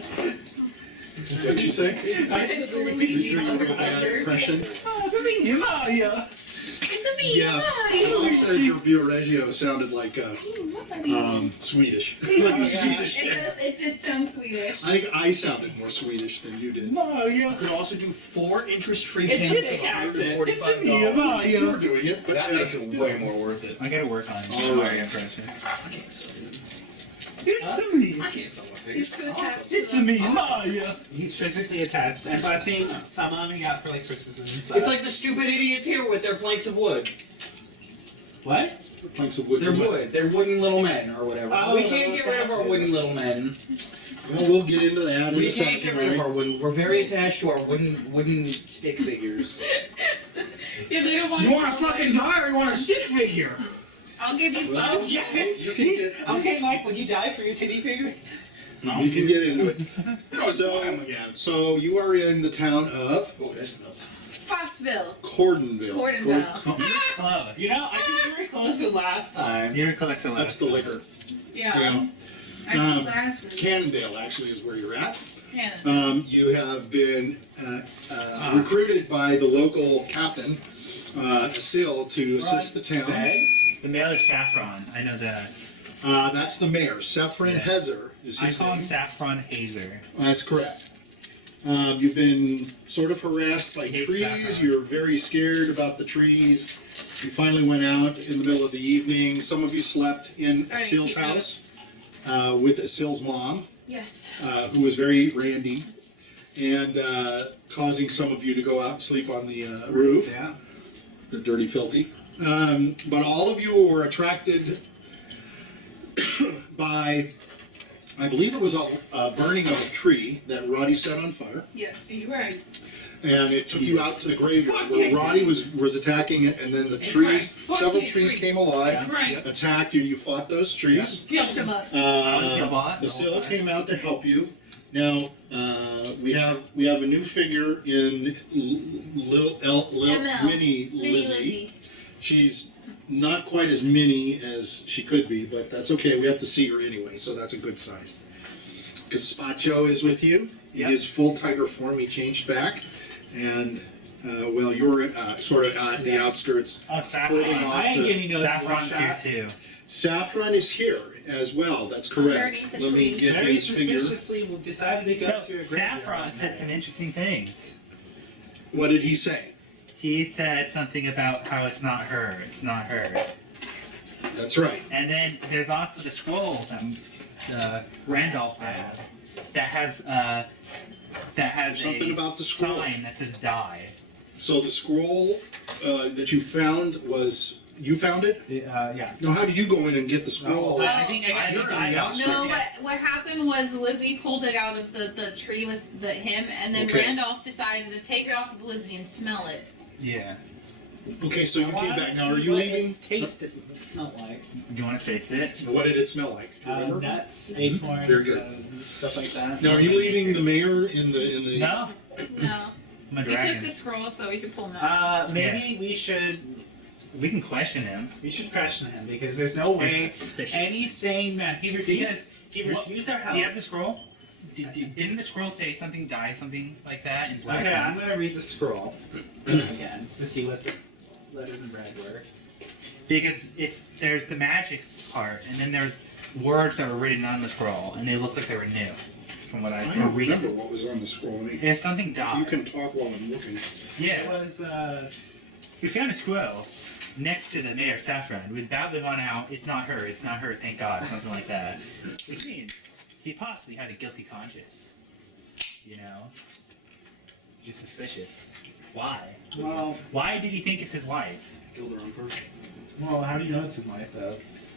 man. What'd you say? It's Luigi under pressure. Impression? Oh, it's a me, Maya. It's a me, Yeah. Mario. I said your Vioreggio sounded like Swedish. Like the Swedish. It did sound Swedish. I think I sounded more Swedish than you did. Maya. You could also do 4 interest-free It payments did of the accent. $145. It's a me, You Maya. were doing it, but That makes it way more worth it. I gotta work on All right. impression. I can't sell it. It's a me. I can't sell my He's face. too attached to It's a them. me, Maya. He's physically attached, and busting some of them out for like Christmas and stuff. It's like the stupid idiots here with their planks of wood. what? Planks of wood. They're wood. They're wooden little men or whatever. Oh, We can't get rid of our wooden little men. Well, we'll get into that in We a can't second. get rid of right? our wooden. We're very attached to our wooden stick figures. Yeah, they don't want You to want a fucking die or you want a stick figure? I'll give you Well, both. you can get. Okay, Mike, will you die for your titty figure? No. You can get into it. No, So- buy 'em again. So you are in the town of Oh, that's enough. Fossville. Cordenville. Cordenville. Close. You know, I think you were close to last time. You're close to last. That's the liquor. Yeah. Yeah. I took glasses. Cannondale actually is where you're at. Cannon. You have been recruited by the local captain, Sil, to assist the town. The mayor is Saffron. I know that. That's the mayor, Sephrin Hezer is I his call him name. Saffron Hazer. That's correct. You've been sort of harassed by Hate trees. saffron. You're very scared about the trees. You finally went out in the middle of the evening. Some of you slept in Alright, Sil's keep house with Sil's mom, Yes. who was very randy, and causing some of you to go out and sleep on the roof. Yeah. They're dirty, filthy. But all of you were attracted by, I believe it was a burning of a tree that Rotty set on fire. Yes. You're right. And it took you out to the graveyard Fuck where yeah, Roddy was attacking it, and then the trees, Fuck several yeah, trees tree. came alive, Right. attacked you. You fought those trees. Killed him up. the boss? The Sil came out to help you. Now we have a new figure in ML. Mini Lizzy. She's not quite as mini as she could be, but that's okay. We have to see her anyway, so that's a good sign. Gazpacho is with you. Yep. In his full tiger form, he changed back. And, well, you're sort of at the outskirts. Oh, Holding Saffron. off I ain't the- getting no Saffron's one here shot. too. Saffron is here as well. That's correct. Underneath the Let me tree. get Very his figure. suspiciously decided to go So to a graveyard. Saffron said some interesting things. What did he say? He said something about how it's not her. It's not her. That's right. And then there's also the scroll that Randolph had that has Something a about the scroll. sign that says die. So the scroll that you found was you found it? Yeah. No, how did you go in and get the scroll? No. I think I got You're the on the got- outskirts. No, what happened was Lizzie pulled it out of the tree with him, and then Okay. Randolph decided to take it off of Lizzie and smell it. Yeah. Okay, so you came back. Now, are you leaving? Taste it. It smelled like You want to taste it? What did it smell like? Do you remember? nuts, acorns, Very good. stuff like that. Now, are you leaving the mayor in the? No. No. I'm a He took dragon. the scroll so we could pull him out. Maybe we should We can question him. question him because there's no way It's suspicious. any sane man he refused our Do help. you have the scroll? Didn't the scroll say something, die, something like that in black? Okay, I'm gonna read the scroll again to see what the letters in red were. Because there's the magic part, and then there's words that were written on the scroll, and they look like they were new, from what I I saw don't remember recently. what was on the scroll. There's something If die. you can talk while I'm looking. It Yeah. was We found a scroll next to the mayor Saffron. It was badly gone out. It's not her. It's not her. Thank God. Something like that. Which means he possibly had a guilty conscience. You know? Just suspicious. Why? well, Why did he think it's his wife? Killed her on purpose. how do you know it's his wife though?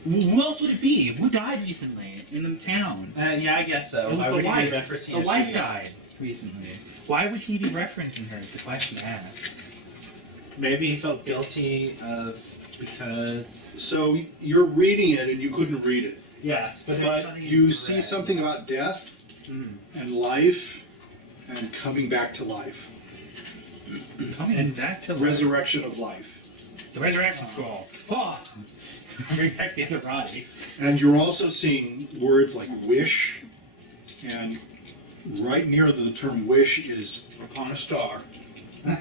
Who else would it be? Who died recently in the town? Yeah, I guess so. It was Why the would he be wife. referencing The a wife she? died recently. Why would he be referencing her? Is the question to ask. Maybe he felt guilty of because So you're reading it and you couldn't read it, yes, but, there's but something you in see red. something about death Mm. and life and coming back to life, Coming back to life. resurrection of life. The resurrection scroll. Oh! Bring back the other body. And you're also seeing words like wish and right near the term wish is Upon a star. Do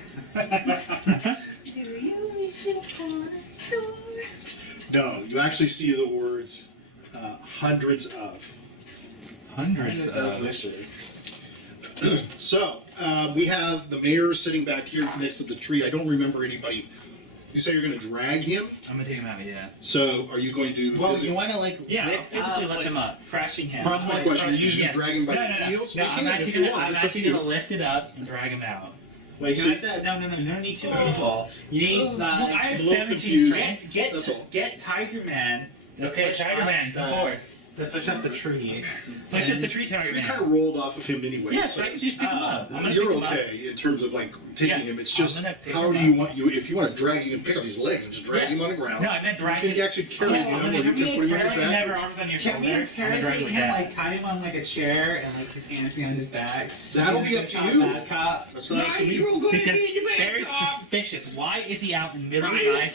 you wish upon a star? no. You actually see the words hundreds of. Hundreds of. wishes. So we have the mayor sitting back here next to the tree. I don't remember anybody. You say you're going to drag him. I'm gonna take him out. Yeah. So are you going to? Well, you want to like Yeah, lift physically up lift him what's up. crashing him. That's my question. You should Yes. drag him by No, the no, no. heels. No, You I'm can actually if you gonna, want. I'm It's up to actually you. gonna lift it up and drag him out. Wait, So- you that? No need two people. You need Look, I have a little 17 confused. strength. That's all. Get Tiger Man. to Okay, push Tiger up Man, come forward. To push up the tree. Push up the tree, Tiger Tree Man. kind of rolled off of him anyway. Yes, so I can just pick him up. I'm gonna you're pick him up. okay in terms of like taking Yeah, him. It's I'm just gonna pick how him do you up. want you if you want to drag him and pick up his legs and just drag Yeah. him on the ground. No, I meant drag You can his... actually carry him, I'm or gonna you can put him on your carry him, back. have arms on your Can shoulder. we I'm interrogate gonna drag him him, down. like tie him on like a chair and like his hands behind his back? That'll be up to you. Bad cop. That's not up to me. Because very suspicious. Why is he out in the middle of the night?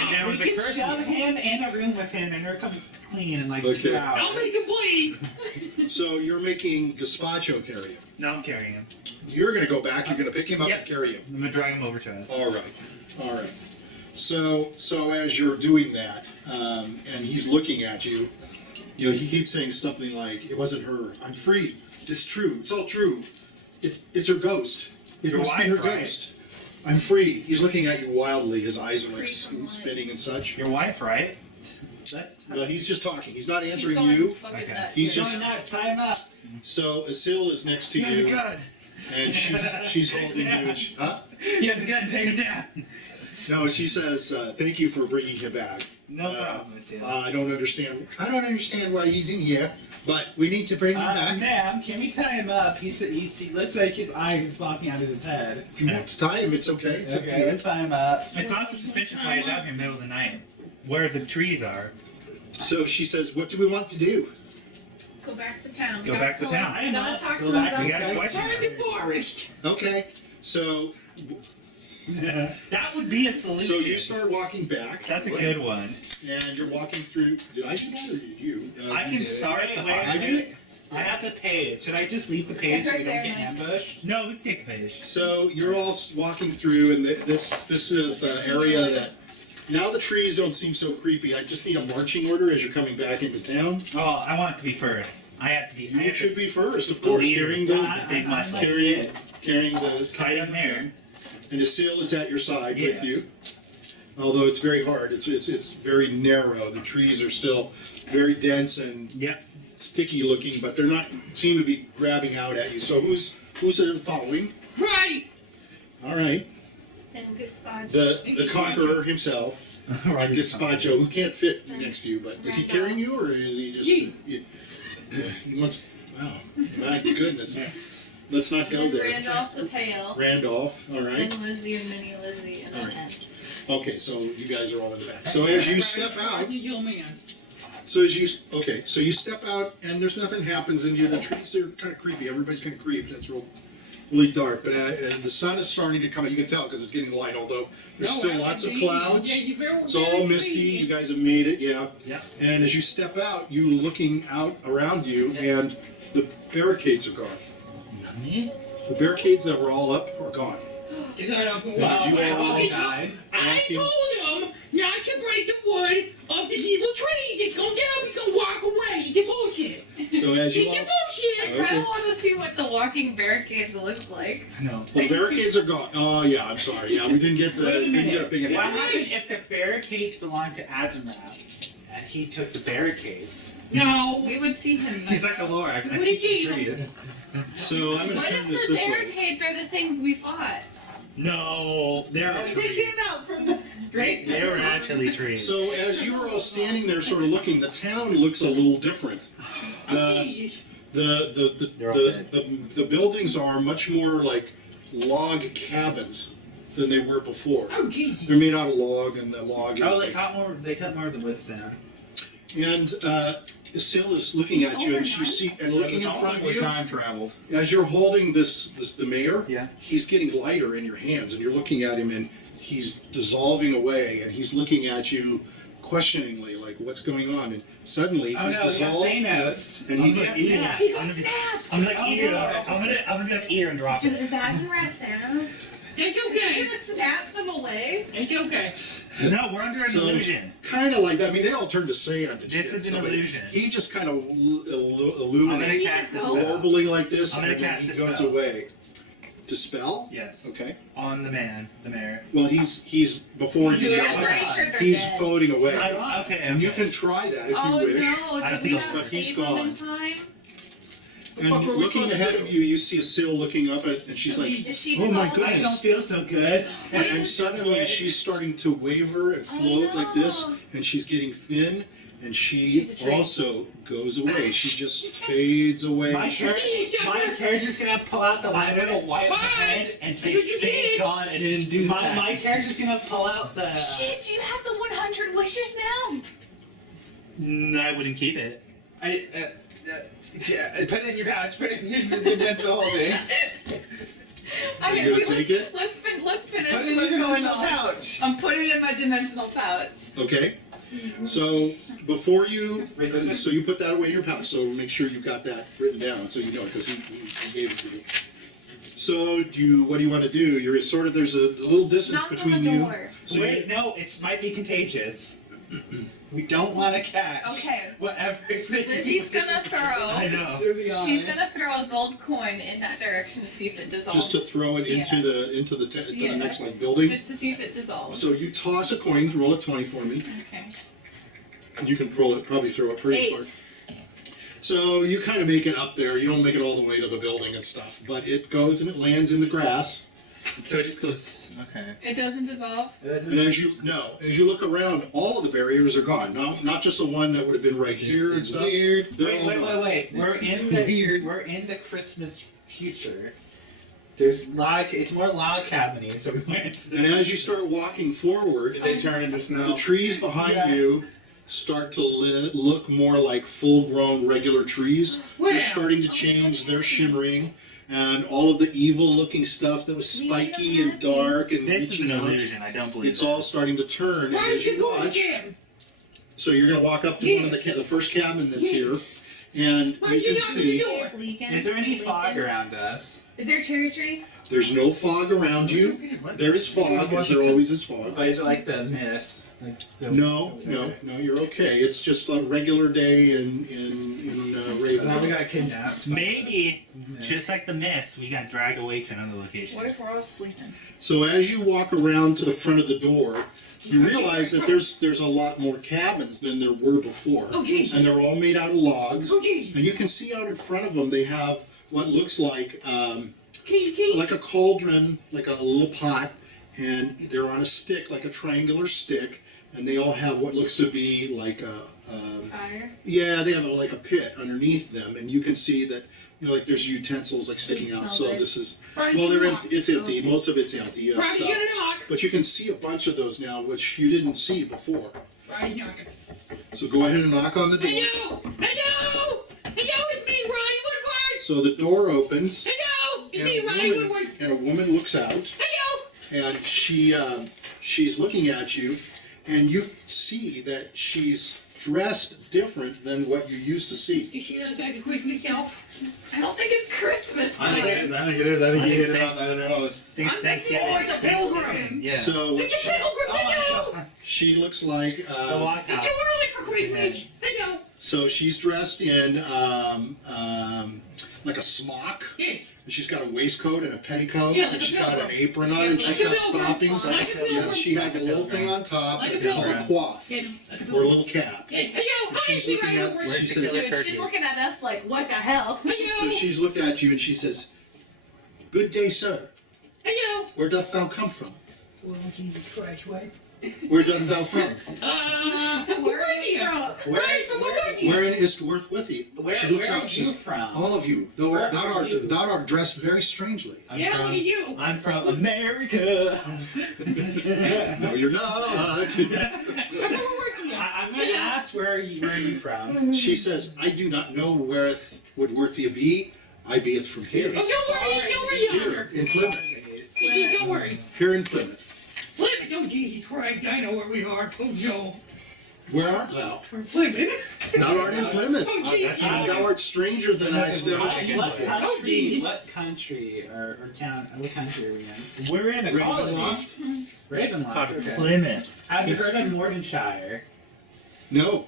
And there was We a can curse. shove him in a room with him and they're coming clean in like Okay. 2 hours. I'll make it bleed. So you're making Gazpacho carry him. No, I'm carrying him. You're going to go back. You're going to pick him up Yep. and carry him. I'm gonna drag him over to us. All right. All right. So as you're doing that, and he's looking at you, you know, he keeps saying something like, "It wasn't her. I'm free. It's true. It's all true. It's her ghost. It Your must be wife, her right? ghost. I'm free." He's looking at you wildly. His eyes are like Free from what? spinning and such. Your wife, right? That's Well, he's just talking. He's not He's answering going you. fucking Okay. nuts. He's Going just nuts, tie him up. so Asil is next to you, gun. and she's holding you. And huh? He has a gun. Take him down. No, she says, "Thank you for bringing him back. No problem, Lucille. I don't understand. I don't understand why he's in here, but we need to bring him back. Ma'am, can we tie him up? He looks like his eyes is popping out of his head. If you want to tie him, it's okay. It's up to Okay, you." let's tie him up. It's also suspicious why he's out here in the middle of the night, where the trees are. So she says, "What do we want to do?" Go back to town. Go back to town. We gotta talk to Go them back about We got a Okay. question. We're in the forest. Okay. So That would be a solution. you start walking back, That's a good one. and you're walking through. Did I do that or did you? I can start the fire. I did it. I have the page. Should I just leave the page It's so right we don't there, get man. ambushed? No, we can take a page. So you're all walking through, and this is the area that. Now the trees don't seem so creepy. I just need a marching order as you're coming back into town. Oh, I want it to be first. I have to be. I You have should to be first, of The course, leader. carrying The the big muscle. carrying the kite up there. and the seal is at your side with Yeah. you. Although it's very hard, it's very narrow. The trees are still very dense and Yep. sticky looking, but they're not seem to be grabbing out at you. So who's following? Right. All right, And Gazpacho. the conqueror himself, Gazpacho, who can't fit next to you, but is he carrying you or is he just? He wants. Oh my goodness! Let's not go Then there. Randolph the Pale. Randolph. All right. Then Lizzy and Mini Lizzy and then Alright. Ed. Okay, so you guys are all in the back. So as you step out, You man. so you step out and there's nothing happens and the trees are kind of creepy. Everybody's kind of creeped. It's really dark, but the sun is starting to come out. You can tell because it's getting light, although there's still lots of clouds. It's all misty. You guys have made it, yeah. Yeah. And as you step out, you're looking out around you, and the barricades are gone. The barricades that were all up are gone. You got up and Wow. walk. You all died. I told him not to break the wood of the evil trees. It's come down, you can walk away. You can bullshit. So as you You all, can I bullshit. kind of want to see what the walking barricades look like. No. the barricades are gone. Oh yeah, I'm sorry. Yeah, we didn't get the Wait a didn't get a minute. big What enough. happens if the barricades belong to Azimrath and he took the barricades? No. We would see him. He's like a lord. I What see did he the do? trees. So I'm going What to if turn this the this way. barricades are the things we fought? No, they're They trees. came out from the great. They were actually trees. So as you were all standing there, sort of looking, the town looks a little different. The buildings are much more like log cabins than they were before. Oh, Jesus. They're made out of log, and the log is. Oh, they like, cut more. They cut more of the woods down. and Sil is looking at you, and looking in front of you. Time traveled. As you're holding the mayor, Yeah. he's getting lighter in your hands, and you're looking at him, and he's dissolving away, and he's looking at you questioningly, like, what's going on? And suddenly Oh he's no, dissolved, Thanos. and I'm he gonna eat snapped. it. He I'm got gonna be, snapped. I'm like Oh, eat it. no. I'm gonna be like eat it and drop Dude, it. his Assassin Wrath Thanos. It's Is okay. he gonna snap them away? It's okay. No, we're under an So- illusion. kind of like that. I mean, they all turn to sand and This shit. is an so illusion. He just kind of I'm gonna illuminates, cast this Oh. spell. warbling like this, I'm gonna and then cast he this goes spell. away. Dispel? Yes. Okay. On the man, the mayor. Well, he's before you Dude, do I'm that, pretty sure they're he's dead. floating away. Okay. And you can try that if Oh you wish. no, I did don't we think not but he's save him in gone. time? And fuck were we looking supposed to ahead do? of you, you see a Syl looking up at, and she's like, Is she "Oh my dissolved? goodness." I don't feel so good. and suddenly she's starting to waver and float like this, know. and she's getting thin, and she She's a tree. also goes away. She just fades away. My character's gonna pull out the lighter, the white Bye. head, and say, What you "Thank did? God I didn't do that." My character's gonna pull out the. Shit, you have the 100 wishes now. I wouldn't keep it. Yeah, put it in your pouch. Put it in your dimensional holding. Okay, You gonna take it? Let's finish Put it in what's your going dimensional on. pouch. I'm putting it in my dimensional pouch. Okay. So before you, Wait, does it- so you put that away in your pouch. So make sure you've got that written down, so you know, because he gave it to you. So what do you want to do? You're sort of there's a little distance Knock on between the you. door. So Wait, no, it might be contagious. We don't want to catch. Okay. Whatever is making Lizzie's people gonna I throw. know. to the eye. She's gonna throw a gold coin in that direction to see if it dissolves. just to throw it into Yeah. the Yeah. next like building. Just to see if it dissolves. So you toss a coin, roll a 20 for me. Okay. You can probably throw it pretty 8. far. So you kind of make it up there. You don't make it all the way to the building and stuff, but it goes and it lands in the grass. So it just goes. Okay. It doesn't dissolve? And as you look around, all of the barriers are gone. Not just the one that would have been right here and stuff. Weird. They're all gone. Wait. We're in the Christmas future. There's it's more log cabiny, so we went. And as you start walking forward, They turn into snow. the trees behind Yeah. you start to look more like full-grown regular trees. They're starting to change. They're shimmering. And all of the evil-looking stuff that was spiky and dark and This is reaching an out, illusion. I don't believe it's all starting to turn. And Why as did you you go watch, again? so you're going to walk up to one of the first cabin that's here, and Why'd you you can knock the see door? Is there any fog around us? Is there a cherry tree? there's no fog around you. There is fog, as there always is fog. But is it like the mist? Like No, you're okay. It's just a regular day in Now Ravenloft. we got kidnapped. Maybe, just like the mist, we got dragged away to another location. What if we're all sleeping? So as you walk around to the front of the door, you realize that there's a lot more cabins than there were before, Oh, geez. and they're all made out of logs. Oh, geez. And you can see out in front of them they have what looks like Can you? like a cauldron, like a little pot, and they're on a stick, like a triangular stick, and they all have what looks to be like a Fire? yeah, they have like a pit underneath them, and you can see that like there's utensils like sticking Does it out. smell So good? this is Friday, well, you knock. it's empty. Most of it's empty of Friday, stuff. you knock. But you can see a bunch of those now, which you didn't see before. Friday, knocking. So go ahead and knock on the door. Hello! Hello! Hello, it's me, Rotty Woodworth! So the door opens, Hello! It's and me, Rotty Woodworth! a woman looks out, Hello! and she's looking at you, and you see that she's dressed different than what you used to see. You see that guy quick myself? I don't think it's Christmas I think it time. is. I think it is. I think I it think is. it's I don't know. Thanks, I'm thanks, missing- yeah. Oh, it's a pilgrim! Yeah. So It's a pilgrim! Hello! she looks like the White It's House. too early for Christmas! Hello! so she's dressed in like a smock. Yes. She's got a waistcoat and a petticoat, Yeah, like and a she's got an pilgrim. apron on, and she's Like a got pilgrim. stockings. Like a pilgrim. Yes, she has a little thing on top. Like a It's called a pilgrim. coif Yes. or a little cap. Yes. Hello! Hi, She's it's me, looking Rotty at. Woodworth! She Where's the says. killer? Dude, she's looking at us like, what the hell? So Hello! she's looked at you and she says, "Good day, sir. Hello! Where doth thou come from? Well, Jesus Christ, what? Where doth thou from? Where are you from? Right from Where? Wherein is worth with thee?" Where, She looks where out. are She you says, from? "All of you, thou Where are you? art dressed very strangely." Yeah, what are you? I'm from America. No, you're not. I'm gonna ask where are you from? She says, "I do not know whereth Woodworth ye be. I beeth from here. Oh, don't worry, it's over Here here. in Plymouth. Don't worry. Here in Plymouth." Plymouth, oh, Jesus Christ, I know where we are. Oh, no. Where art thou? For Plymouth. Thou art in Plymouth. Oh, gee. Thou art stranger than I've ever seen What before. country? What country or town? What country are we in? We're in a colony Ravenloft? Ravenloft. called Okay. Plymouth. Have you heard of Mordenshire? No.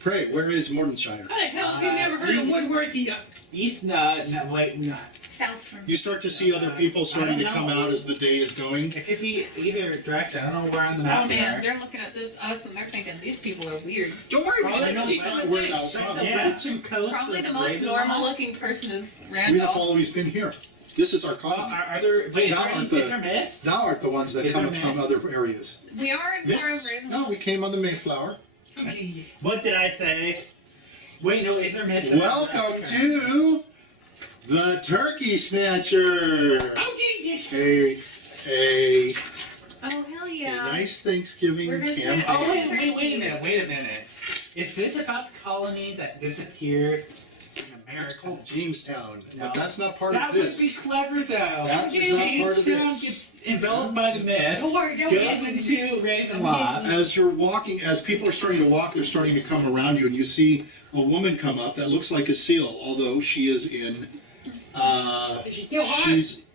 Pray, where is Mordenshire? How the hell have you never heard of East. Woodworth either? East, no, wait, no. South from. You start to see other people starting to come out as the day is going. It could be either direction. I don't know where on the Oh map they man, are. they're looking at us and they're thinking these people are weird. Don't worry, we Probably just not know where thou Right from. the Yeah. western coast Probably of the most Ravenloft. normal looking person is We have Randolph. always been here. This is our Well, colony. are there? Wait, is Thou there, art any, the- is there mist? Thou art the ones that Is come there from mist? other areas. We are in part of Miss? Ravenloft. No, we came on the Mayflower. Oh, gee. What did I say? Wait, no, is there mist? Welcome to the Turkey Snatcher. Oh, Jesus. A Oh hell yeah. nice Thanksgiving We're gonna campaign. say- Oh wait a minute. Is this about the colony that disappeared in America? It's called Jamestown, No. but that's not part That of would this. be clever though. That is not part of Jamestown this. gets enveloped by the mist, Don't worry, don't goes worry. into Ravenloft. As you're walking, as people are starting to walk, they're starting to come around you, and you see a woman come up that looks like a seal, although she is in. Is she still hot? She's.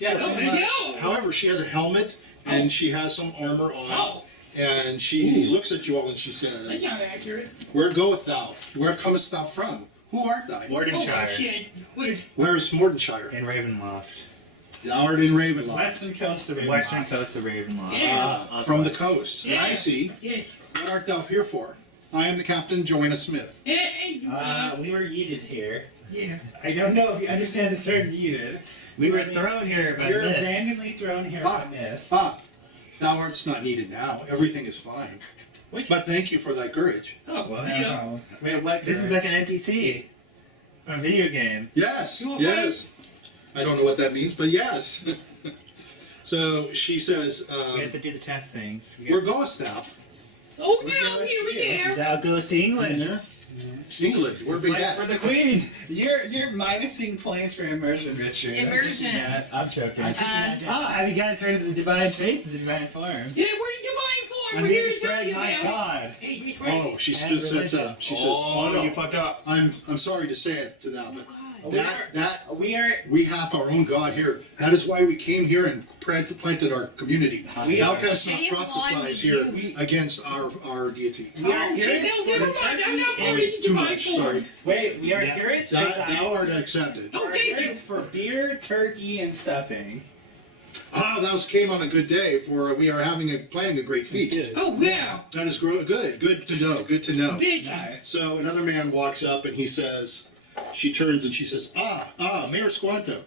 Yeah, Oh, there you go. However, she has a helmet and she has some armor on, Oh, and she looks at you all and she that's says, not accurate. "Where goeth thou? Where comest thou from? Who art thou? Oh, Mordenshire. shit. What is... Where is Mordenshire? In Ravenloft. Thou art in Ravenloft. Western coast of Ravenloft. Western coast of Ravenloft. Yeah. From the coast. Yeah. I see. Yes. What art thou here for? I am the captain, Joanna Smith. Hey, We were yeeted here. yeah. I don't know if you understand the term yeeted. We were thrown here by We were this. randomly thrown here by mist. Thou art's not needed now. Everything is fine. But thank you for thy courage. Oh, Well, there you go. no. Wait, what? This is like an NPC from a video game. Yes, You yes. I don't know what that means, but yes. So she says, We have to do the test things. where goest thou? Oh, no, here we there. Thou goes to England. England. Where be Fight that? for the queen. You're minusing points for immersion, Richard. Immersion. I'm joking. Have you guys heard of the divine faith, the divine form? Yeah, where did divine form? I'm We're here here to to tell spread you my about. God. Hey, that's right. Oh, she And sets religion. up. She says, "Oh no, you fucked up. I'm sorry to say it to thou, but We are. we have our own God here. That is why we came here and planted our community. We Thou are- canst not Shame on prophesize you. here against our deity. We are Oh, here shit, no, for the never mind. I'm turkey. not Oh, part of it's the too divine much. form. Sorry. Wait, we are Yeah. here for Thou art accepted. Oh, We're thank here you. for beer, turkey, and stuffing. Thou came on a good day, for we are planning a great feast. Oh, yeah. That is good. Good to know. Good to know. Bitch. Nice. So another man walks up and he says, she turns and she says, Mayor Squanto,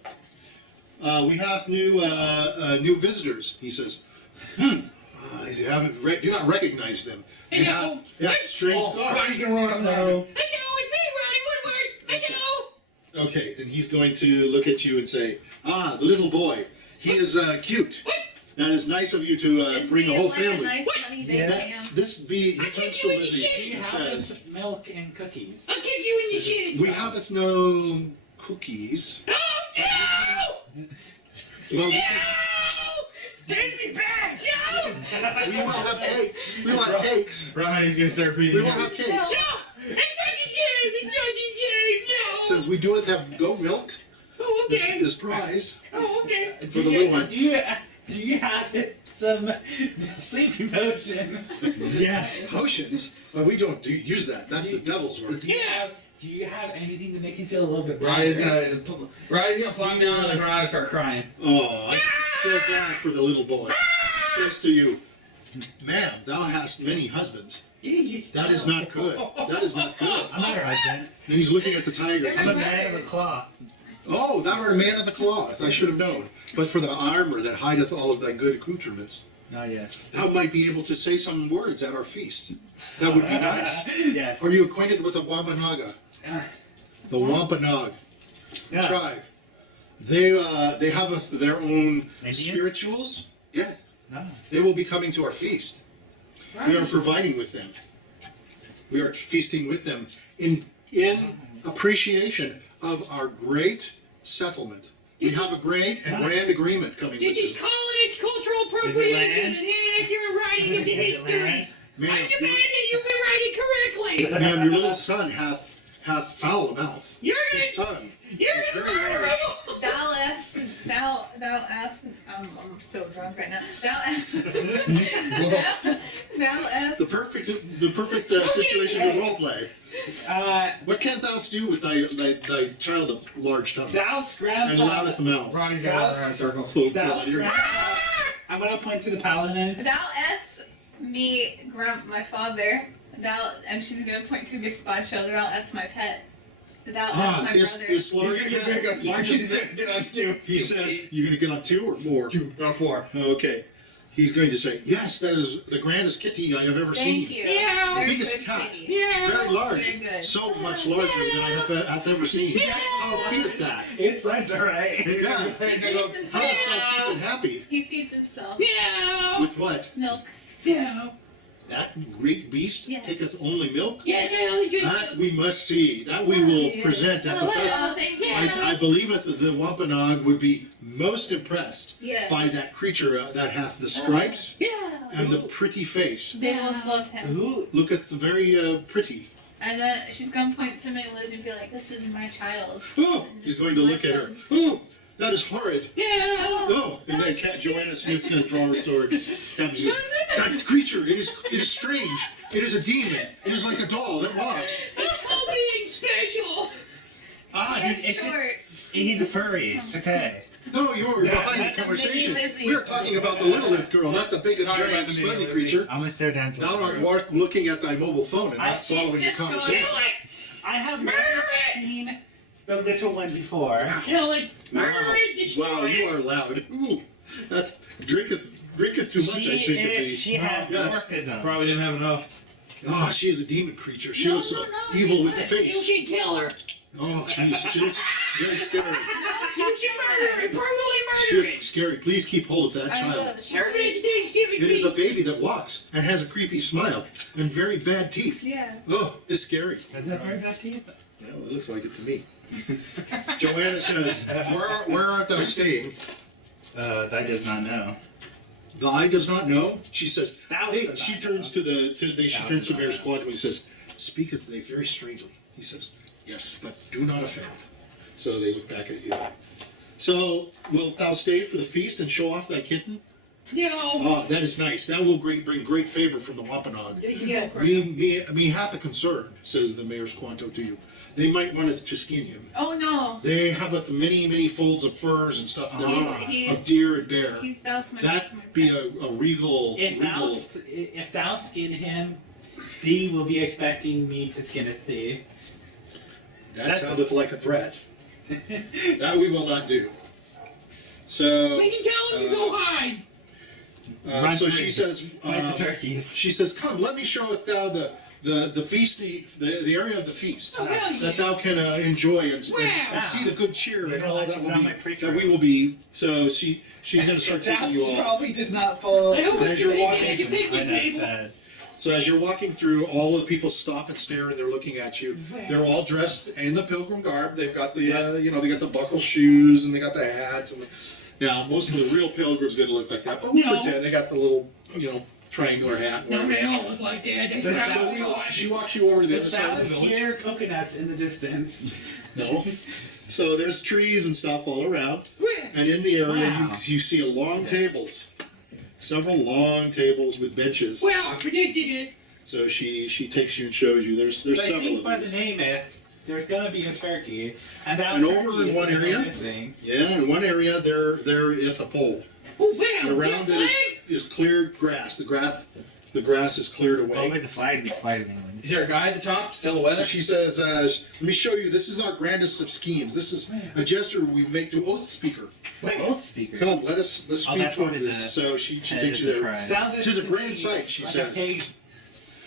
we have new visitors. He says, I do not recognize them. They Hello. have strange garb. Ronnie's gonna run up there. Hello. Hello, it's me, Rotty Woodworth. Hello. Okay, and he's going to look at you and say, the little boy. He is cute. What? That is nice of you to Isn't bring the he whole like a family. nice What? honey Yeah. baked ham? He I turns kick to you in the Lizzy shit. and says, Milk and cookies. I'll kick you in the shit. we haven't no cookies. Oh, no! Well, No! Take me back! No! we will have cakes. We will have cakes. Ronnie's gonna start We reading. will have cakes. No! It's no! Says we do have goat milk. Oh, okay. Is prized Oh, okay. for the little one. Do you have some sleeping potion? Yes. Potions, but we don't use that. That's the devil's work. Yeah. Do you have anything to make you feel a little bit better? Roddy's gonna plop down on the ground and start crying. Oh, I feel bad for the little boy. Says to you, ma'am, thou hast many husbands. That is not good. That is not good. I'm not her husband. Then he's looking at the tiger. I'm a man of the cloth. Oh, thou art a man of the cloth. I should have known. But for the armor that hideth all of thy good accoutrements, Oh, yes. thou might be able to say some words at our feast. That would be nice. Yes. Are you acquainted with the Wampanoag? The Wampanoag Yeah. tribe. They have their own Indian? spirituals. Yeah, No. they will be coming to our feast. We are providing with them. We are feasting with them in appreciation of our great settlement. We have a great and grand agreement coming This with is them. colonist cultural appropriation land? and inaccurate writing of the Is it land? history. Ma'am, I demand that you be writing correctly. ma'am, your little son hath foul a mouth. You're His gonna, tongue you're is gonna very murder large. him. Thou F. I'm so drunk right now. Thou F. Thou F. The perfect situation to roleplay. What canst thou do with thy child of large tongue Thou's and grandpa. loudeth mouth? Ronnie's going around in circles. So, Thou's you're- grandpa. I'm gonna point to the paladin. Thou F. Me, my father. And she's gonna point to Gazpacho. Thou F. my pet. Thou F. my brother. Is large largest Get on two. he says, you're going to get on 2 or 4? Two. On 4. Okay. He's going to say, yes, that is the grandest kitty I have ever seen. Thank you. Yeah. Very Biggest good cat. kitty. Yeah. Very large. Very good. So much larger than I have ever seen. How cute that. It's alright. He Yeah. feeds How himself. does that keep it happy? He feeds himself. Yeah. With what? Milk. Yeah. That great beast Yeah. taketh only milk? Yeah, I only drink That we must see. That we will present at the festival. Oh, thank you. I believeth that the Wampanoag would be most impressed Yeah. by that creature that hath the stripes Yeah. and the pretty face. They both love him. Who? Looketh very pretty. And then she's gonna point to me and Lizzy and be like, "This is my child." Oh, he's going to look at her. Oh, that is horrid. Yeah. Oh, and then Joanna Smith's going to draw her sword. Comes, goes, that creature, it is strange. It is a demon. It is like a doll that walks. It's called being special. He is it's short. He's a furry. It's okay. No, you're behind the conversation. Lizzy. We are talking about the Littleth girl, not the big giant fuzzy creature. I'm gonna stare down. Thou art looking at thy mobile phone and not She's following the just short. conversation. Kill it. I have never seen the little one before. Kill it. Murder it. Destroy Wow, you it. are loud. Ooh, that's drinketh too much, I think, of thee. She has Yes. dwarfism. Probably didn't have enough. Oh, she is a demon creature. She No, looks no, no, evil with the You face. can kill her. Oh, she looks very scary. You can murder it. Brutally She murder it. looks scary. Please keep hold of that I child. love it. Serve it at the Thanksgiving It is a feast. baby that walks and has a creepy smile and very bad teeth. Yeah. Oh, it's scary. Does that very bad teeth? Well, it looks like it to me. Joanna says, where art thou staying? That does not know. Thy does not know. She says, Thou hey, does she not turns know. she turns to Mayor Squad and he says, speaketh they very strangely. He says, yes, but do not offend. So they look back at you. So, wilt thou stay for the feast and show off thy kitten? No. Oh, that is nice. That will bring great favor from the Wampanoag. Yes. Me hath a concern, says the Mayor's Quanto to you. They might want to skin him. Oh no. They have many folds of furs and stuff there He's- of deer and bear. He's South my That be a regal. If thou skin him, thee will be expecting me to skin a thief. That soundeth like a threat. That we will not do. So, We can tell him to go hide. Run so free. she says, Fight the turkeys. she says, come, let me showeth thou the feast, the area of the feast, Oh, hell that yeah. thou can enjoy and Wow. see the good cheer You and know, all like that you've will done be, my priest that we robe. will be. So she's going to start taking you all. probably does not follow. I hope As it's you're big walking- at the picnic I know, table. sad. So as you're walking through, all of the people stop and stare, and they're looking at you. They're all dressed in the pilgrim garb. They've got the, they got the buckle shoes, and they got the hats. And now, most of the real pilgrims didn't look like that, but we No. pretend they got the little, triangular hat. No, they all look like that. They That's probably so all- She walks you over to the other Does side thou of the village. hear coconuts in the distance? No. So there's trees and stuff all around, Where? and in the area Wow. you see long tables, several long tables with benches. Well, I predicted it. So she takes you and shows you. There's But I several think of by the these. name there's gonna be a turkey, and that And turkey over in is one gonna go area? missing. Yeah, in one area they're at the pole. Oh, wow. Around that it flag? is cleared grass. The grass is cleared away. Always a flag to be quiet in England. Is there a guy at the top to tell the So weather? she says, let me show you, this is our grandest of schemes. This is a gesture we make to Oath Speaker. Both speakers. Come, let's speak that's one towards of this. the So she head takes of you the there. tribe. Sounded Tis a to grand me sight, she like says. a page.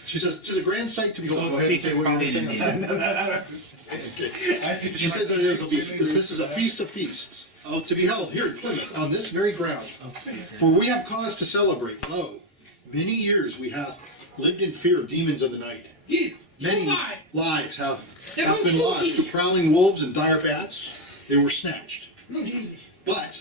She says, tis a grand sight to behold. Oath Go ahead and Speaker's say what probably you're in saying. No. She says that this is a feast of feasts, to be held here in Plymouth on this very ground. For we have cause to celebrate. Lo, many years we have lived in fear of demons of the night. Yeah. Many Why? lives have They're been all lost to spooky. prowling wolves and dire bats. They were snatched. No, Jesus. But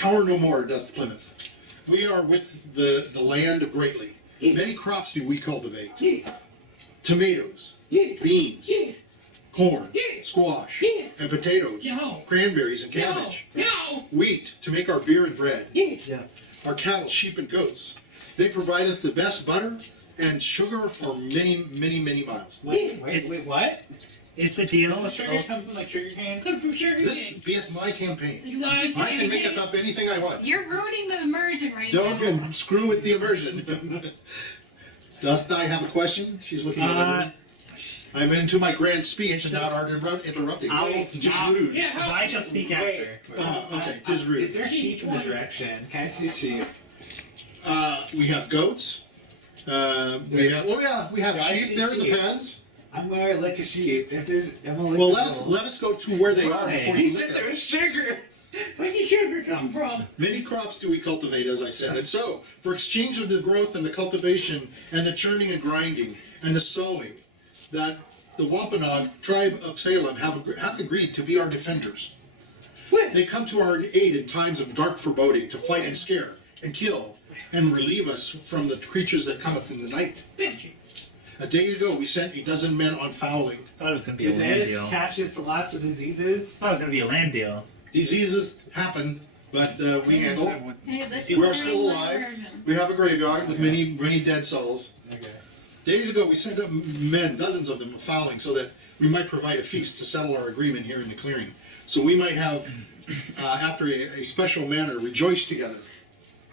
cower no more, doth Plymouth. We are with the land greatly. Many crops do we cultivate. Yeah. Tomatoes, Yeah. beans, Yeah. corn, Yeah. squash, Yeah. and potatoes, No. cranberries and No. cabbage, No. wheat to make our beer and bread, Yeah. our cattle, sheep, and goats. They provide us the best butter and sugar for many, many, many miles. Wait, It's- what? Is the deal The sugar comes from like sugar cane? Come from sugar This cane. beeth my campaign. It's not I can make up anything I want. You're ruining the immersion right Don't now. screw with the immersion. Dost I have a question? She's looking at her. I'm into my grand speech and not interrupting. Just rude. Yeah, how? I shall speak after. Okay, just rude. Is there sheep in the direction? Can I see a sheep? We have goats. We have Do I sheep see there in the sheep? pens. I'm gonna lick a sheep. If there's, I'm gonna lick Well, a let us go to where they are before He you said lick there them. was sugar. Where did sugar come from? Many crops do we cultivate, as I said. And so, for exchange of the growth and the cultivation and the churning and grinding and the sowing, that the Wampanoag tribe of Salem hath agreed to be our defenders. Where? They come to our aid in times of dark foreboding to fight and scare and kill and relieve us from the creatures that cometh in the night. Thank you. A day ago we sent a dozen men on fowling. Thought it was gonna be a If land this deal. catches lots of diseases, Thought it was gonna be a land deal. Diseases happen, but we handle. Hey, this We are is still very alive. immersion. We have a graveyard with many, many dead souls. okay. Days ago we sent up men, dozens of them, fowling, so that we might provide a feast to settle our agreement here in the clearing. So we might have, after a special manner, rejoice together,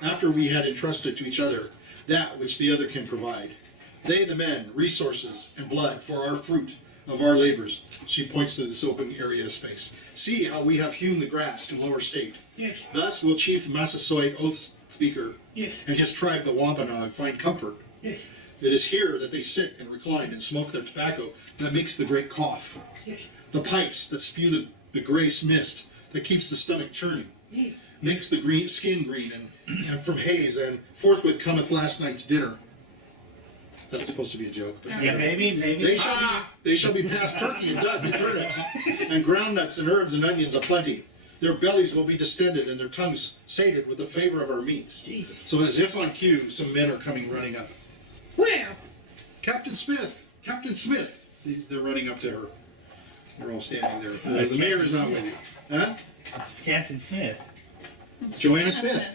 after we had entrusted to each other that which the other can provide. They, the men, resources and blood for our fruit of our labors. She points to this open area of space. See how we have hewn the grass to lower state. Yes. Thus will Chief Massasoit Oath Speaker Yes. and his tribe, the Wampanoag, find comfort. Yes. It is here that they sit and recline and smoke their tobacco that makes the great cough. Yes. The pipes that spew the gray mist that keeps the stomach churning. Yes. Makes the green skin green and from haze, and forthwith cometh last night's dinner. That's supposed to be a joke. But Yeah, maybe. they shall be passed turkey and duck and turnips and ground nuts and herbs and onions aplenty. Their bellies will be distended and their tongues sated with the favor of our meats. Jesus. So as if on cue, some men are coming running up. Where? Captain Smith! Captain Smith! They're running up to her. They're all standing there. The mayor is not with you. Huh? It's Captain Smith. Joanna Smith.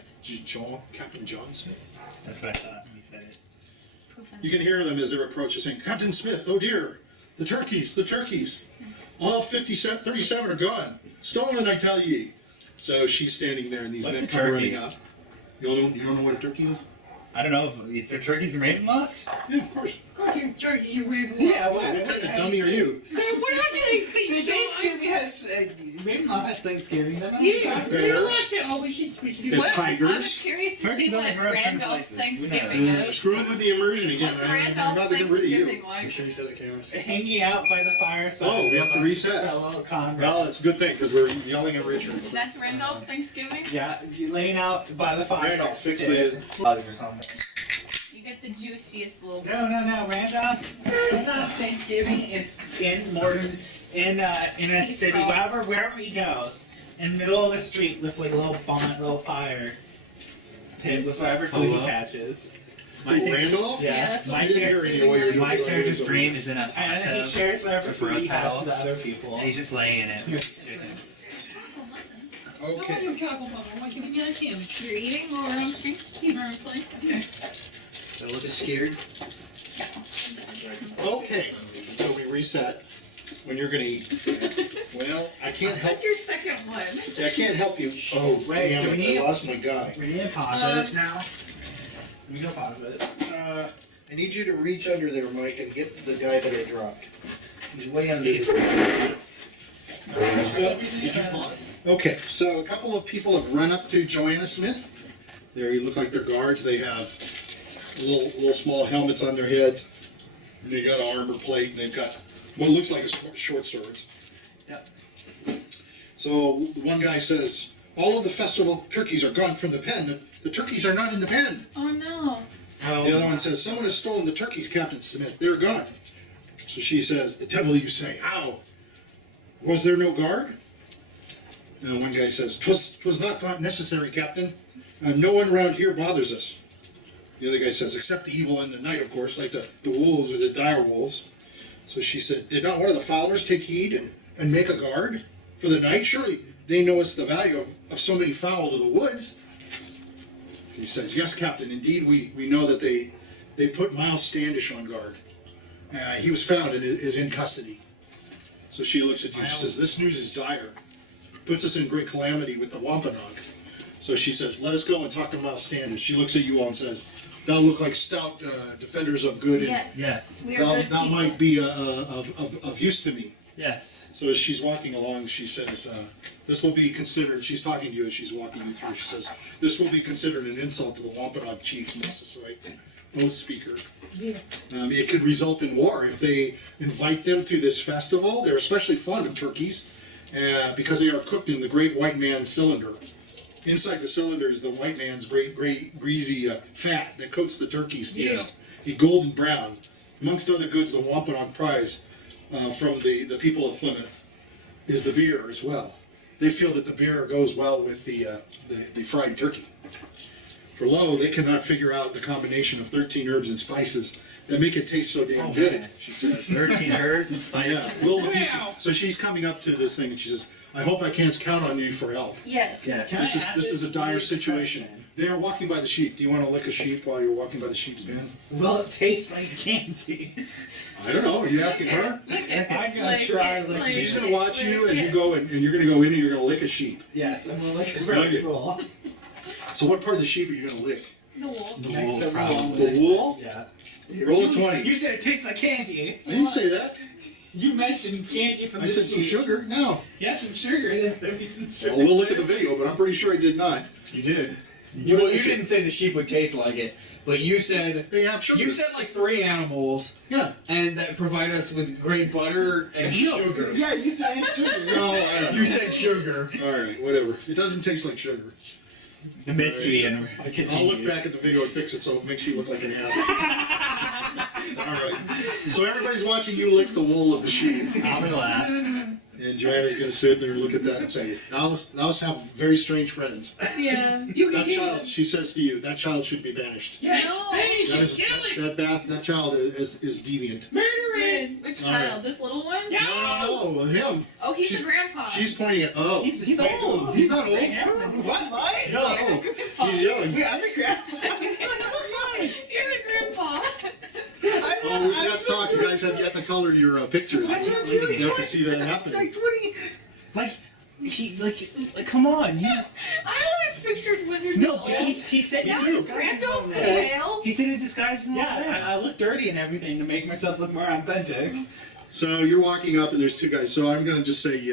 Captain John Smith. That's what I thought when he said it. You can hear them as they're approaching, saying, Captain Smith, oh dear, the turkeys, the turkeys. All 37 are gone. Stolen, I tell ye. So she's standing there, and these What's men a come turkey? running up. You don't know what a turkey is? I don't know if is there turkeys in Ravenloft? Yeah, of course. Fucking turkey, you weird. Yeah, What kind of dummy are you? God, what are they The feast Thanksgiving has, Ravenloft has Thanksgiving, then Yeah, Bears. I watch it. Oh, we should do The What? tigers? I was curious to Turkeys see only what grow up certain Randolph's places. We know Thanksgiving that. is. Screwing with the immersion again. What's I'm Randolph's about to get rid of you. Thanksgiving like? Sure you said the cameras. hanging out by the fireside. Oh, we have to reset. Fellow convicts. Well, it's a good thing, because we're yelling at Richard. That's Randolph's Thanksgiving? Yeah, you laying out by the fire. Randolph, fix the... Or something. You get the juiciest little. No. Randolph's Thanksgiving is in a East city, Bronx. wherever he goes, in the middle of the street with like a little fire pit with whatever food he catches. Randolph? Yeah, that's what I didn't hear any what you were doing. My character's dream is in a hot And then he tub, shares whatever with food he rose has to the petals. other people. and he's just laying in it. Okay. I'm chocolate bubble. I'm like giving you like him. You're eating or on screen? Okay. So look scared. Okay, so we reset when you're gonna eat. Well, I can't help. What's your second one? I can't help you. Oh, Wait, damn do we it! need- I lost my guy. We need to pause it now. We can pause it. I need you to reach under there, Mike, and get the guy that I dropped. He's way under his. Did you pause? Okay, so a couple of people have run up to Joanna Smith. They look like they're guards. They have little small helmets on their heads. They got an armor plate, and they've got what looks like a short swords. Yep. So one guy says, "All of the festival turkeys are gone from the pen. The turkeys are not in the pen." Oh no. The other one says, "Someone has stolen the turkeys, Captain Smith. They're gone." So she says, "The devil you say, how? Was there no guard?" And one guy says, "'Twas not thought necessary, Captain. No one around here bothers us." The other guy says, except the evil in the night, of course, like the wolves or the dire wolves. So she said, did not one of the fowlers take heed and make a guard for the night? Surely they know us the value of so many fowl to the woods. He says, yes, Captain, indeed we know that they put Miles Standish on guard. He was found and is in custody. So she looks at you, she says, this news is dire. Puts us in great calamity with the Wampanoag. So she says, let us go and talk to Miles Standish. She looks at you all and says, thou look like stout defenders of good, and Yes. We are good thou people. might be of use to me. Yes. So as she's walking along, she says, this will be considered, she's talking to you as she's walking you through, she says, this will be considered an insult to the Wampanoag chief, and this is right, oath speaker. Yeah. It could result in war if they invite them to this festival. They're especially fond of turkeys because they are cooked in the great white man's cylinder. Inside the cylinder is the white man's great greasy fat that coats the turkeys a golden brown. Amongst other goods, the Wampanoag prize from the people of Plymouth is the beer as well. They feel that the beer goes well with the fried turkey. For lo, they cannot figure out the combination of 13 herbs and spices that make it taste so damn good, she says. 13 herbs and spices. Yeah, well, so she's coming up to this thing and she says, I hope I can't count on you for help. Yes. Yeah. This is a dire situation. They are walking by the sheep. Do you want to lick a sheep while you're walking by the sheep's pen? Well, it tastes like candy. I don't know. Are you asking her? I'm gonna try licking She's it. going to watch you as you go and you're going to go in and you're going to lick a sheep. Yes, I'm gonna lick the Okay. front roll. So what part of the sheep are you going to lick? The wool. Next to roll. The wool? Yeah. Roll a 20. You said it tastes like candy. I didn't say that. You mentioned candy from I the said some sheep. sugar. No. Yeah, some sugar. There better be some sugar. Well, we'll look at the video, but I'm pretty sure I did not. You did. You, What is you it? didn't say the sheep would taste like it, but you said They have sugar. you said like 3 animals, Yeah. and that provide us with great butter and sugar. Yeah, you said sugar. No, I don't know. You said sugar. All right, whatever. It doesn't taste like sugar. The mystery and I'll look back at the video and fix it so it makes you look like an ass. All right. So everybody's watching you lick the wool of the sheep, I'm gonna laugh. and Joanna's going to sit there and look at that and say, "Thou have very strange friends." Yeah. You can That kill child, she says to you, that child should be banished. Yes, No. finish That it, is kill it. that child is deviant. Murder it. Which All child? right. This little one? Yeah. No, him. Oh, he's She's- a grandpa. She's pointing at. Oh, He's old. he's not old. What? Mine? No, grandpa. he's young. Yeah, I'm the grandpa. You're the grandpa. Oh, we have to talk. You guys have yet to color your pictures. I was really You have to see that happen. Like 20. Like, come on. I always pictured wizards No, and old. he said That too. was Randolph the Yeah. Pale. he said his disguise is not Yeah, bad. I look dirty and everything to make myself look more authentic. So you're walking up, and there's 2 guys. So I'm going to just say,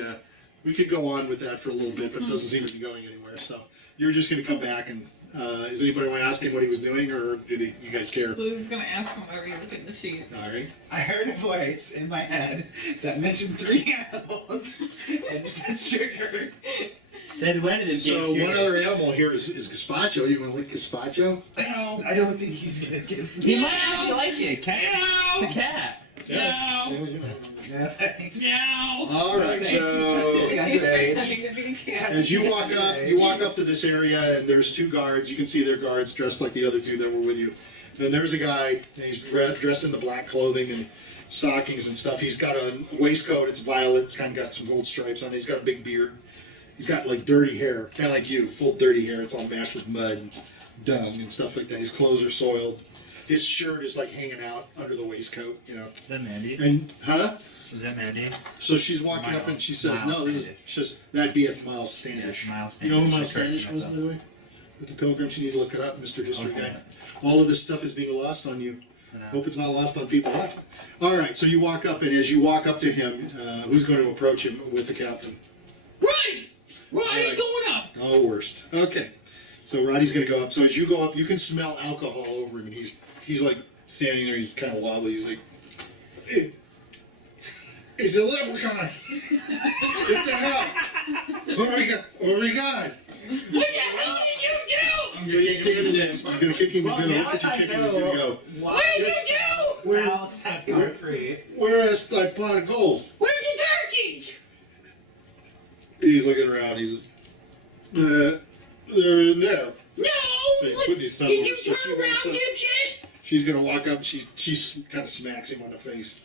we could go on with that for a little bit, but it doesn't seem to be going anywhere. So you're just going to come back, and does anybody want to ask him what he was doing, or do you guys care? Liz is gonna ask him whenever you look at the sheet. All right. I heard a voice in my head that mentioned 3 animals and it said sugar. Said when did this So game one other animal here is Gazpacho. Do you want to lick Gazpacho? No. I don't think he's gonna give me. He might actually like it. Cat's a cat. No. No, thanks. No. All right. So He's Underage. pretending to be a cat. as you walk up to this area, and there's 2 guards. You can see their guards dressed like the other 2 that were with you. Then there's a guy, and he's dressed in the black clothing and stockings and stuff. He's got a waistcoat. It's violet. It's kind of got some gold stripes on it. He's got a big beard. He's got like dirty hair, kind of like you, full dirty hair. It's all mashed with mud and dung and stuff like that. His clothes are soiled. His shirt is like hanging out under the waistcoat, you know. Is that Mandy? And Is that Mandy? so she's walking up and she says, Miles "No, this is Standish. just that be it, Miles Standish." Yeah, Miles You know who Standish. Miles I corrected Standish was, by myself. the way? With the Pilgrims, you need to look it up, Mr. History Okay. guy. All of this stuff is being lost on you. I know. Hope it's not lost on people watching. All right, so you walk up, and as you walk up to him, who's going to approach him with the captain? Right. Roddy's Right. going up. Oh, worst. Okay. So Roddy's going to go up. So as you go up, you can smell alcohol over him, and he's like standing there. He's kind of wobbly. He's like, "Hey, it's a leprechaun. What the hell? What we got? What we got?" What the hell did you do? So he's standing there. You're going to kick him. He's going to look at you, kick him. He's going to go, What did you do? "Where, Mouse have gone free. where is thy pot of gold?" Where's the turkey? He's looking around. He's they're in there. No. So he's putting his thumb Did over. you So she turn around, walks up. dipshit? She's gonna walk up. She kind of smacks him on the face,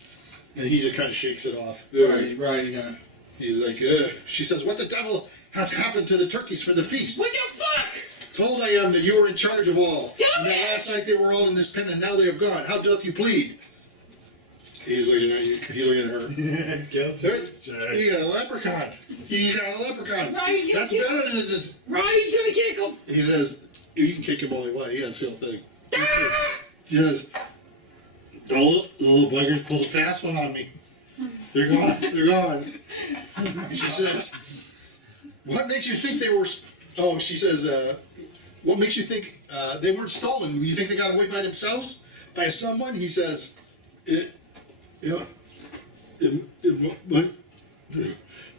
and he just kind of shakes it off. Right, yeah. He's like, ugh. She says, "What the devil hath happened to the turkeys for the feast? What the fuck? Told I am that you were in charge of all, and that Dumbass! last night they were all in this pen, and now they have gone. How doth you plead?" He's looking at you. He's looking at her. You got a leprechaun. You got a leprechaun. Roddy's gonna That's kick- better than this. Roddy's gonna kick him. He says, "You can kick him all you want. He doesn't feel a thing." Ah! He says, "The little buggers pulled a fast one on me. They're gone. They're gone." She says, "What makes you think they were?" Oh, she says, "What makes you think they weren't stolen? You think they got away by themselves, by someone?" He says, "It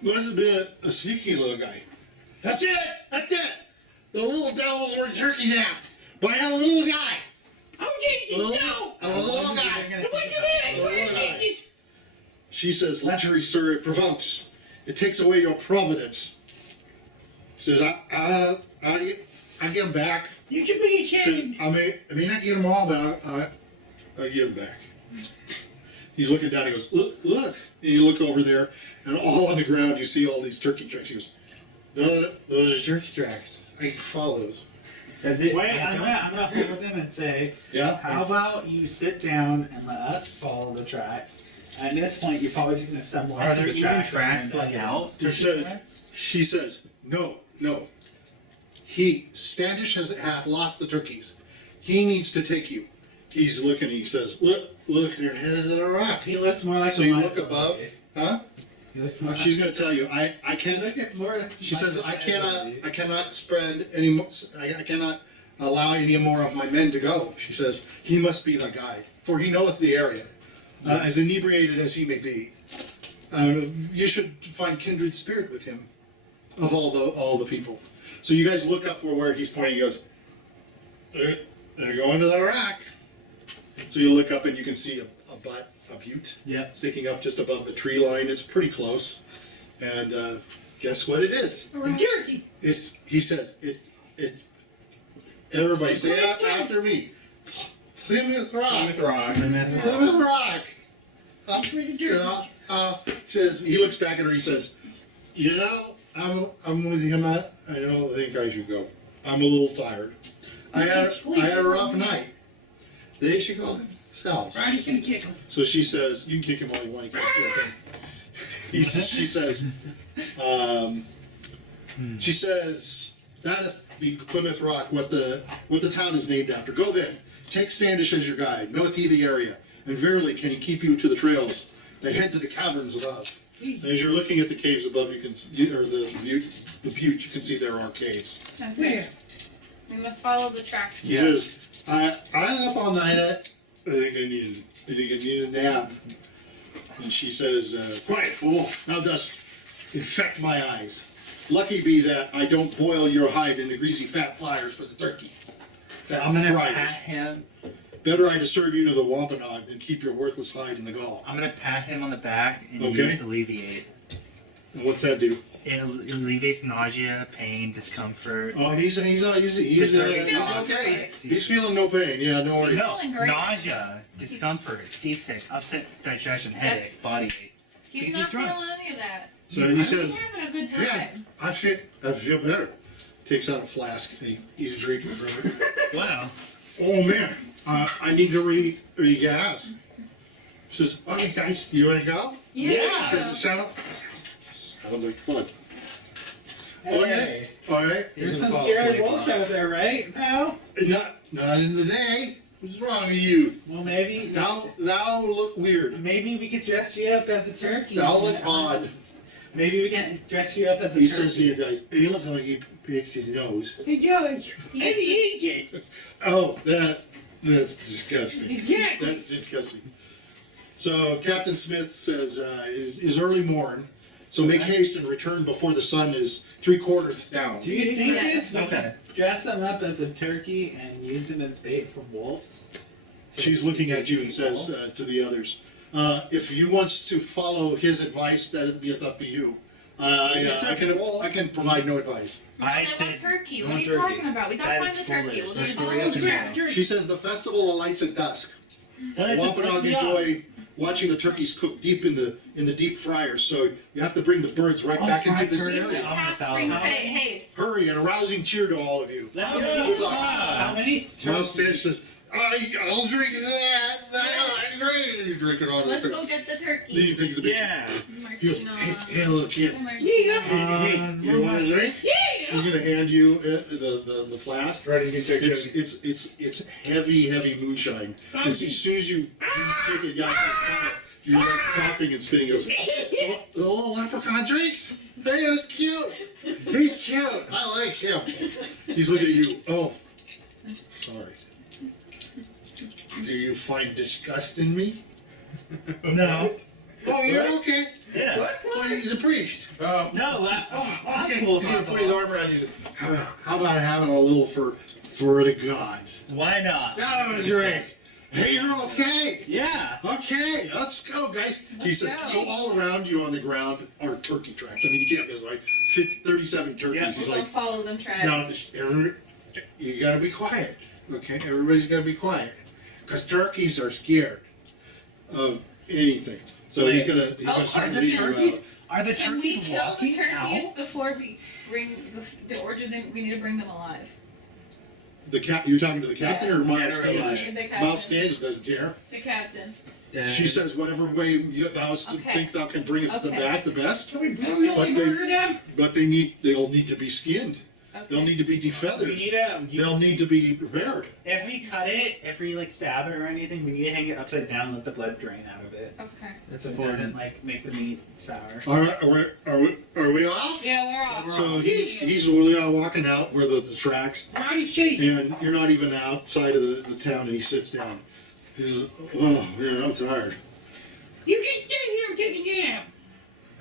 must have been a sneaky little guy." That's it. That's it. The little devils were turkey napped by a little guy. Oh, Jesus, no! A little guy. What you mean? I swear to Alright. Jesus. She says, "Lechery, sir, it provokes. It takes away your providence." He says, I get him back. You should be He says, ashamed. I may not get them all, but I get him back. He's looking down. He goes, look. And you look over there, and all on the ground, you see all these turkey tracks. He goes, those are turkey tracks. I can follow those. Wait, I'm gonna hold with him and say, Yeah. how about you sit down and let us follow the tracks? At this point, you're probably just gonna stumble Are into there the even tracks. tracks and going out? He says, she says, no. Standish hath lost the turkeys. He needs to take you. He's looking. He says, look, they're headed to the rock. He looks more like So a you liability. look above, huh? He looks more She's going to tell you, I like, can't. look more like She says, I liability. cannot spread any more. I cannot allow any more of my men to go. She says, he must be the guide, for he knoweth the area, as inebriated as he may be. You should find kindred spirit with him, of all the people. So you guys look up where he's pointing. He goes, they're going to the rock. So you look up and you can see a butte, Yep. sticking up just above the tree line. It's pretty close. And guess what it is? A turkey. He said, everybody say it after me. Plymouth Rock. Plymouth Rock. Plymouth Rock. Says, he looks back at her, he says, you know, I'm with you, Matt. I don't think I should go. I'm a little tired. I had a rough night. They should go themselves. Roddy's gonna kick him. So she says, you can kick him all you want. You can't feel him. She says, that'll be Plymouth Rock, what the town is named after. Go then. Take Standish as your guide. Knoweth he the area, and verily can he keep you to the trails that head to the caverns above. And as you're looking at the caves above, you can see, or the butte, you can see there are caves. Okay. We must follow the tracks. She says, I'm up all night. I think I need a nap. And she says, quiet fool, thou dost infect my eyes. Lucky be that I don't boil your hide in the greasy fat fires for the turkey. Fat I'm gonna friars. pat him. Better I to serve you to the wampanoag than keep your worthless hide in the gall. I'm gonna pat him on the back and Okay. use alleviate. And what's that do? It alleviates nausea, pain, discomfort. Oh, he's okay. He's feeling no pain. Yeah, no worries. He's No, feeling great. nausea, discomfort, seasick, upset digestion, headache, That's- body ache. He's He's not drunk. feeling any of that. So he says, He's having a good time. yeah, I feel better. Takes out a flask and he's drinking from it. Wow. Oh man, I need to regas. Says, okay guys, you ready to go? Yeah. Says it sound like fun. Hey, Alright. there's some scary wolves out there, right, pal? Not in the day. What's wrong with you? Well, maybe Thou look weird. maybe we could dress you up as a turkey. Thou look odd. Maybe we can dress you up as a He turkey. says to you guys, he look like he picks his nose. Hey, George. I'm the agent. Oh, that's disgusting. Exactly. That's disgusting. So Captain Smith says, is early morn, so make haste and return before the sun is 3/4 down. Do you think Yeah. if we Okay. dress him up as a turkey and use him as bait for wolves? She's looking at you and says to the others, if you wants to follow his advice, that it be up to you. I can provide no advice. No, I they want said turkey. What want are you turkey. talking about? We gotta That find is the turkey. foolish. We'll just Let's follow hurry up the and trail. go. She says the festival alights at dusk. Wampanoag enjoy watching the turkeys cook deep in the deep fryer, so you have to bring the birds right back into this Eat area. this half-bring haste. Hurry, and a rousing cheer to all of you. Let's Good go. luck. How many? Well, Stanch says, I'll drink that. I'm great. And he's drinking all Let's the go get the Then turkey. he takes a big. Yeah. He goes, hey, look, kid. Yeah. Hey, you want a drink? Yeah. He's gonna hand you the flask. Roddy's gonna take It's heavy moonshine. As soon as you take it, you're like coughing and spitting. He goes, the little leprechaun drinks. Hey, that's cute. He's cute. I like him. He's looking at you. Oh, sorry. Do you find disgust in me? No. Oh, you're okay. Yeah. Well, he's a priest. No. Oh, okay. Cool, He's gonna Papa. put his arm around you. He said, how about having a little for the gods? Why not? Now I'm gonna drink. Hey, you're okay. Yeah. Okay, let's go, guys. He said, go. so all around you on the ground are turkey tracks. I mean, you can't miss, like 37 turkeys. Yeah. He's We'll like, follow them now, tracks. you gotta be quiet, okay? Everybody's gotta be quiet. Because turkeys are scared of anything. So he's gonna start are the leading you out. turkeys? Are the Can we turkeys kill the walking turkeys out? before we bring the order? We need to bring them alive. You're talking to the captain or Miles Dead or alive? Standish? The captain. Miles Standish doesn't care. The captain. She says, whatever way thou Okay. think thou can bring us Okay. back the best. Can we brutally murder them? But they'll need to be skinned. They'll Okay. need to be We defeathered. need to. They'll need to be prepared. If we cut it, if we like stab it or anything, we need to hang it upside down and let the blood drain out of it. Okay. So it doesn't like make the meat sour. All right, are we off? Yeah, we're off. So he's really walking out where the tracks, Body shape. and you're not even outside of the town, and he sits down. He says, oh man, I'm tired. You can stay here and take a nap.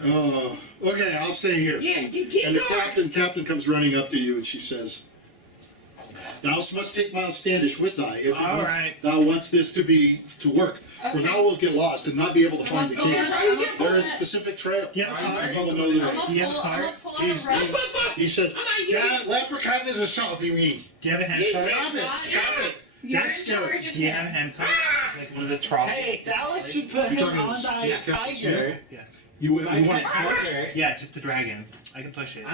Oh, okay, I'll stay here. Yeah, keep And the going. captain comes running up to you, and she says, thou must take Miles Standish with thy, if All right. thou wants this to work. For Okay. thou wilt get lost and not be able to find the Okay, caves. right. There is specific trails. Yeah, Alright. People know the I'm way. gonna Do you have a pull, I'm card? gonna pull out He's- a rope. Up. He says, I'm out that leprechaun is a self, you mean. Do you have a hand card? Stop it, stop it. You're That's in charge scary. of Do you have a him. hand card? Like one of the trolls? Hey, that was to put You're him talking on to the Captain tiger. You I want to tiger. Yeah, just the dragon. I can push it.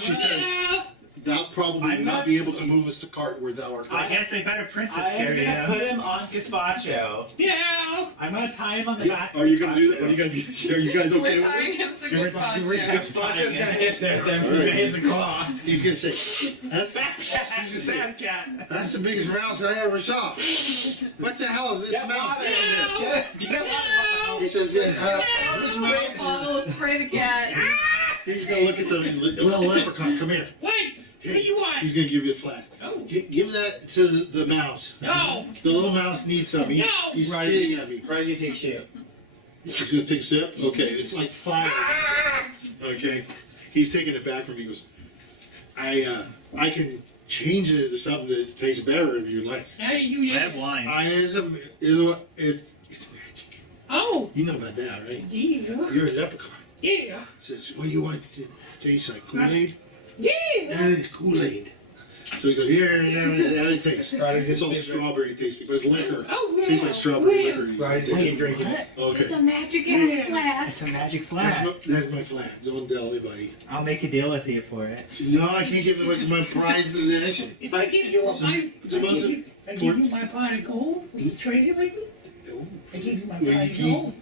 She says, thou probably I'm will not not- be able to move us to cart where thou art. I guess a better princess I am carry gonna put him. him on Gazpacho. Yeah. I'm gonna tie him on the back. Are you gonna do that? Are you guys okay We're with tying it? him to We're Gazpacho. Gazpacho's gonna hiss at them. All right. He's a claw. He's gonna say, He's a sad cat. that's the biggest mouse I ever saw. What the hell is this Get mouse water. down there? Get him out. He says, yeah, this Spray mouse, bottle, let's spray the cat. he's gonna look at the little leprechaun, come here. Wait. What do you want? He's gonna give you a flash. Oh. Give that to the mouse. No. The little mouse needs some. He's Right. spitting at me. Roddy's gonna take shit. He's gonna take a sip? Okay, it's like fire. Ah. Okay. He's taking it back from me. He goes, I can change it into something that tastes better if you like. Hey, you I have yeah. wine. It's magic. Oh. You know about that, right? Yeah. You're a leprechaun. Yeah. Says, what do you want it to taste like? Kool-Aid? Yeah. It's Kool-Aid. So he goes, yeah, how it tastes. It's all strawberry tasting, but it's liquor. Oh, yeah. Tastes like strawberry Yeah. liquor. Roddy's gonna keep drinking it. Okay. It's a magic ass flask. It's a magic That's flask. my flat. Don't tell anybody. I'll make a deal with you for it. No, I can't give it. It's my prized possession. If I give you So, I give you my pot of gold, will you trade it with me? I give you my Well, pot you of keep- gold.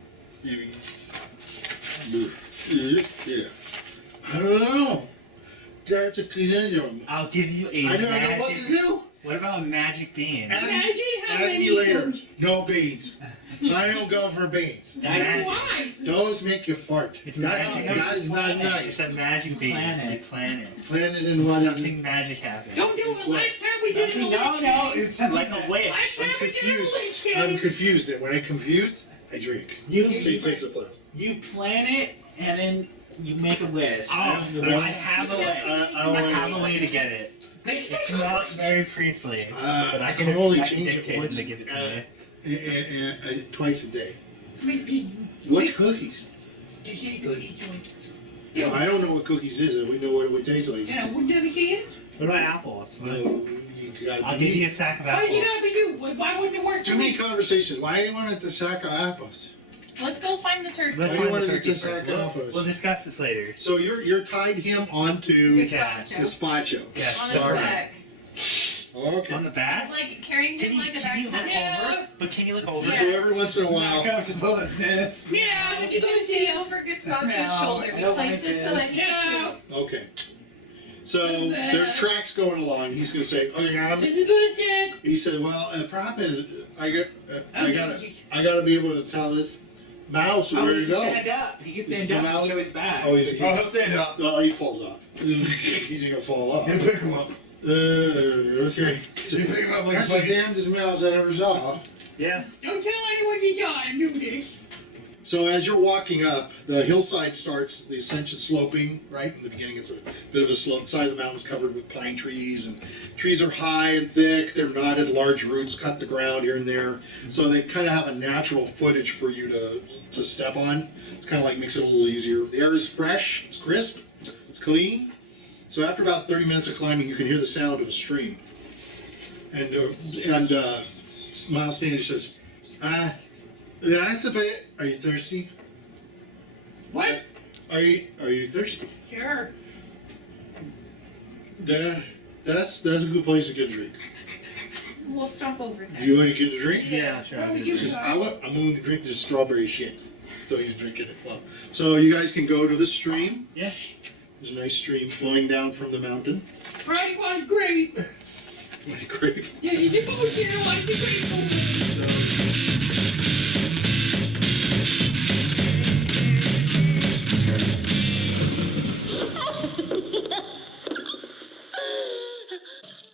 Yeah. I don't know. That's a conundrum. I'll give you a I don't know what to magic. do. What about a magic bean? Ask Imagine how ask many me later. comes- No beans. I don't go for beans. It's I know magic. why. Those make you fart. It's That's, magic. that is not It's nice. a magic bean. Planet. You plan it. Planet and what is it? Something magic happens. Don't do it. Last time we did it in No, Lynch it's Like a wish. Last time I'm we did it confused. in Lynch I'm County. confused. And when I'm confused, I drink. You He takes the plan. you plan it and then you make a wish. Oh, I have a way. I have a way to get it. It's not very priestly, but I can only I can change it dictate him once to give it to me. twice a day. Make me- What's cookies? This is good. Well, I don't know what cookies is, and we know what it would taste like. Yeah, would you ever see it? What about apples? No, you gotta I'll be give you a sack of Why apples. you gotta be you? Why wouldn't it work Too for many me? conversations. Why do you want the sack of apples? Let's go find the turkey. Let's Why find you wanted the to turkey sack first. apples? We'll discuss this later. So you're tied him onto Gazpacho. Gazpacho. Yes. On his Sorry. back. Okay. On the It's back? like carrying Can him you, like a can you look backpack. Yeah. over? But can you look over? Yeah. So every once in a while, comfortable with this. Yeah, but you You can can see see it. over Gazpacho's No, shoulder. I We don't place like it so that he Yeah. can okay. So there's tracks going along. He's gonna say, "Oh yeah." This is what it said. He said, "Well, the problem is, I gotta be able to tell this mouse Oh, where he to can go." stand up. He can This is stand the up and mouse? show his back. Oh, he's Oh, he'll stand up. oh, he falls off. He's gonna fall off. You pick him up. Okay. You pick him up like That's a the damnedest mouse I ever saw. Yeah. Don't tell anyone you saw him do this. So as you're walking up, the hillside starts, the ascent is sloping, right? In the beginning it's a bit of a slope. The side of the mountain's covered with pine trees, and trees are high and thick, they're knotted, large roots cut the ground here and there. So they kind of have a natural footage for you to step on. It's kind of like makes it a little easier. The air is fresh, it's crisp, it's clean. So after about 30 minutes of climbing, you can hear the sound of a stream. And Miles Standish says, that's a bit. Are you thirsty? What? Are you thirsty? Sure. That's a good place to get a drink. We'll stop over Do there. you want to get a drink? Yeah, sure. Oh, I'll do you this. He says, got I'm going to drink this strawberry shit. So he's drinking it. Well, so you guys can go to the stream. Yeah. There's a nice stream flowing down from the mountain. Friday was great. Great. Yeah, you did both here like the great.